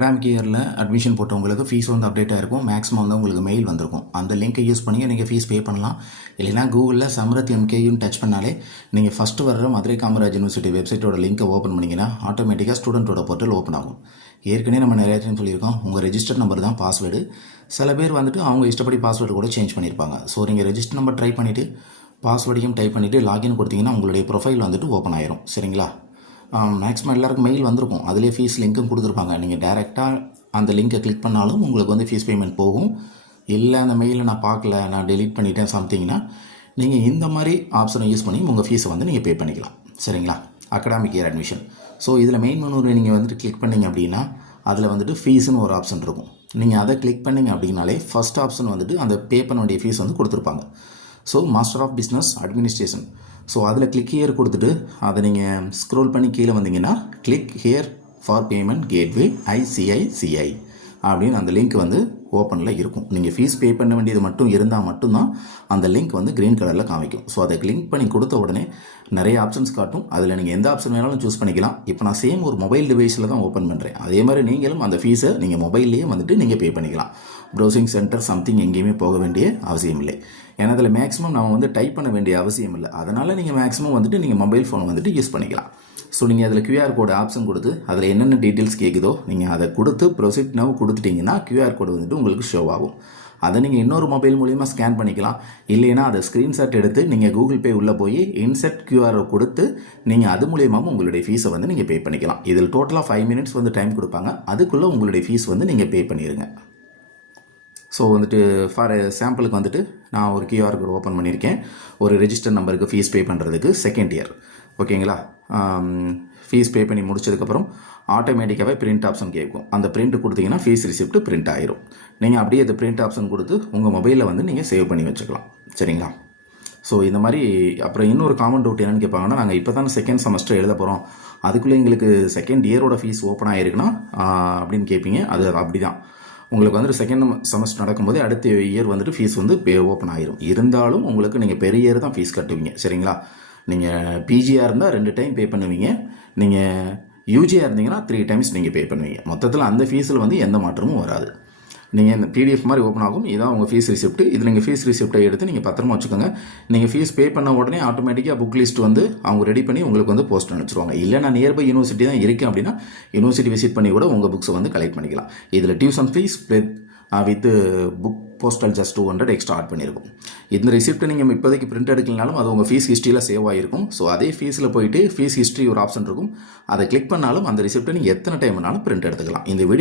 Academic இயரில் admission போட்டவங்களுக்கு fees வந்து அப்டேட்டாக இருக்கும். மேக்ஸிமம் வந்து உங்களுக்கு மெயில் வந்திருக்கும். அந்த லிங்க்கை யூஸ் பண்ணி நீங்கள் ஃபீஸ் பே பண்ணலாம். இல்லைனா கூகுளில் சம்ரத் எம்கேயூன்னு டச் பண்ணாலே நீங்கள் ஃபஸ்ட்டு வர்ற மதுரை காமராஜ் யூனிவர்சிட்டி வெப்சைட்டோட லிங்க்கை ஓப்பன் பண்ணிங்கன்னா ஆட்டோமேட்டிக்காக ஸ்டூடெண்ட்டோட போர்ட்டல் ஓப்பன் ஆகும். ஏற்கனவே நம்ம நிறைய டைம் சொல்லியிருக்கோம், உங்கள் ரெஜிஸ்டர் நம்பர் தான் பாஸ்வேர்டு. சில பேர் வந்துட்டு அவங்க இஷ்டப்படி பாஸ்வேர்டு கூட சேஞ்ச் பண்ணியிருப்பாங்க. ஸோ நீங்கள் ரெஜிஸ்டர் நம்பர் ட்ரை பண்ணிவிட்டு பாஸ்வேர்டையும் டைப் பண்ணிவிட்டு லாகின் கொடுத்தீங்கன்னா உங்களுடைய ப்ரொஃபைல் வந்துட்டு ஓப்பன் ஆயிரும். சரிங்களா? மேக்ஸிமம் எல்லாருக்கும் மெயில் வந்திருக்கும். அதிலே ஃபீஸ் லிங்க்கும் கொடுத்துருப்பாங்க. நீங்கள் டேரெக்டாக அந்த லிங்க்கை கிளிக் பண்ணாலும் உங்களுக்கு வந்து ஃபீஸ் பேமெண்ட் போகும். இல்லை அந்த மெயிலை நான் பார்க்கல, நான் டெலீட் பண்ணிட்டேன் சம்திங்னா நீங்கள் இந்த மாதிரி ஆப்ஷனை யூஸ் பண்ணி உங்கள் ஃபீஸை வந்து நீங்கள் பே பண்ணிக்கலாம். சரிங்களா? Academic year admission. ஸோ இதில் மெயின் மெனூவில் நீங்கள் வந்துட்டு கிளிக் பண்ணிங்க அப்படின்னா அதில் வந்துட்டு ஃபீஸுன்னு ஒரு ஆப்ஷன் இருக்கும். நீங்கள் அதை கிளிக் பண்ணிங்க அப்படின்னாலே ஃபஸ்ட் ஆப்ஷன் வந்துட்டு அந்த பே பண்ண வேண்டிய ஃபீஸ் வந்து கொடுத்துருப்பாங்க. So master of business administration. So அதில் கிளிக் ஹியர் கொடுத்துட்டு அதை நீங்கள் ஸ்க்ரோல் பண்ணி கீழே வந்தீங்கன்னா click here for payment gateway ICICI அப்படின்னு அந்த லிங்க் வந்து ஓப்பனில் இருக்கும். நீங்கள் ஃபீஸ் பே பண்ண வேண்டியது மட்டும் இருந்தால் மட்டும்தான் அந்த லிங்க் வந்து க்ரீன் கலரில் காமிக்கும். ஸோ அதை கிளிக் பண்ணி கொடுத்த உடனே நிறைய ஆப்ஷன்ஸ் காட்டும். அதில் நீங்கள் எந்த ஆப்ஷன் வேணாலும் சூஸ் பண்ணிக்கலாம். இப்போ நான் சேம் ஒரு மொபைல் டிவைஸில் தான் ஓப்பன் பண்ணுறேன். அதே மாதிரி நீங்களும் அந்த ஃபீஸை நீங்கள் மொபைல்லேயே வந்துட்டு நீங்கள் பே பண்ணிக்கலாம். ப்ரௌசிங் சென்டர் சம்திங் எங்கேயுமே போக வேண்டிய அவசியம் இல்லை. ஏன்னா அதில் மேக்ஸிமம் நம்ம வந்து டைப் பண்ண வேண்டிய அவசியம் இல்லை. அதனால் நீங்கள் மேக்ஸிமம் வந்துட்டு நீங்கள் மொபைல் ஃபோனை வந்துட்டு யூஸ் பண்ணிக்கலாம். ஸோ நீங்கள் அதில் QR கோடு ஆப்ஷன் கொடுத்து அதில் என்னென்ன டீட்டெயில்ஸ் கேட்குதோ நீங்கள் அதை கொடுத்து ப்ரொசீட் நவ் கொடுத்துட்டிங்கன்னா QR கோடு வந்துட்டு உங்களுக்கு ஷோ ஆகும். அதை நீங்கள் இன்னொரு மொபைல் மூலிமா ஸ்கேன் பண்ணிக்கலாம். இல்லைன்னா அதை ஸ்க்ரீன்ஷாட் எடுத்து நீங்கள் கூகுள் பே உள்ளே போய் இன்செர்ட் QR கொடுத்து நீங்கள் அது மூலியமாகவும் உங்களுடைய ஃபீஸை வந்து நீங்கள் பே பண்ணிக்கலாம். இதில் டோட்டலாக 5 மினிட்ஸ் வந்து டைம் கொடுப்பாங்க. அதுக்குள்ளே உங்களுடைய ஃபீஸ் வந்து நீங்கள் பே பண்ணிடுங்க. ஸோ வந்துட்டு ஃபார் சாம்பிளுக்கு வந்துட்டு நான் ஒரு QR கோட் ஓப்பன் பண்ணியிருக்கேன். ஒரு ரெஜிஸ்டர் நம்பருக்கு ஃபீஸ் பே பண்ணுறதுக்கு செகண்ட் இயர். ஓகேங்களா? ஃபீஸ் பே பண்ணி முடிச்சதுக்கப்புறம் ஆட்டோமேட்டிக்காகவே பிரிண்ட் ஆப்ஷன் கேட்கும். அந்த பிரிண்ட் கொடுத்தீங்கன்னா ஃபீஸ் ரிசிப்ட் பிரிண்ட் ஆயிரும். நீங்கள் அப்படியே அந்த பிரிண்ட் ஆப்ஷன் கொடுத்து உங்கள் மொபைலில் வந்து நீங்கள் சேவ் பண்ணி வச்சுக்கலாம். சரிங்களா? ஸோ இந்த மாதிரி அப்புறம் இன்னொரு காமன் டவுட் என்னென்னு கேட்பாங்கன்னா, நாங்கள் இப்போ தானே செகண்ட் செமஸ்டர் எழுத போகிறோம், அதுக்குள்ளே எங்களுக்கு செகண்ட் இயரோட ஃபீஸ் ஓப்பன் ஆகிருக்குன்னா அப்படின்னு கேட்பீங்க. அது அப்படி தான். உங்களுக்கு வந்துட்டு செகண்ட் செமஸ்டர் நடக்கும்போது அடுத்த இயர் வந்துட்டு ஃபீஸ் வந்து ஓப்பன் ஆயிரும். இருந்தாலும் உங்களுக்கு நீங்கள் பெரிய இயர் தான் ஃபீஸ் கட்டுவீங்க. சரிங்களா? நீங்கள் பிஜியாக இருந்தால் 2 டைம் பே பண்ணுவீங்க. நீங்கள் யூஜியாக இருந்தீங்கன்னா 3 டைம்ஸ் நீங்கள் பே பண்ணுவீங்க. மொத்தத்தில் அந்த ஃபீஸில் வந்து எந்த மாற்றமும் வராது. நீங்கள் இந்த PDF மாதிரி ஓப்பன் ஆகும். இதான் உங்கள் ஃபீஸ் ரிசிப்ட். இதில் நீங்கள் ஃபீஸ் ரிசிப்டை எடுத்து நீங்கள் பத்திரமா வச்சுக்கோங்க. நீங்கள் ஃபீஸ் பே பண்ண உடனே ஆட்டோமேட்டிக்காக புக் லிஸ்ட் வந்து அவங்க ரெடி பண்ணி உங்களுக்கு வந்து போஸ்ட் அனுப்பிச்சிருவாங்க. இல்லை நான் நியர்பை யூனிவர்சிட்டி தான் இருக்கேன் அப்படின்னா யூனிவர்சிட்டி விசிட் பண்ணி கூட உங்கள் புக்ஸை வந்து கலெக்ட் பண்ணிக்கலாம். இதில் tuition fees with book postal just 200 extra add பண்ணியிருக்கும். இந்த ரிசிப்ட்டை நீங்கள் இப்போதைக்கு பிரிண்ட் எடுக்கலனாலும் அது உங்கள் ஃபீஸ் ஹிஸ்ட்ரியில் சேவ் ஆகிருக்கும். ஸோ அதே ஃபீஸில் போயிட்டு ஃபீஸ் ஹிஸ்ட்ரி ஒரு ஆப்ஷன் இருக்கும். அதை கிளிக் பண்ணாலும் அந்த ரிசிப்ட்டை நீங்கள் எத்தனை டைம் வேணாலும் பிரிண்ட் எடுத்துக்கலாம். இந்த வீடியோ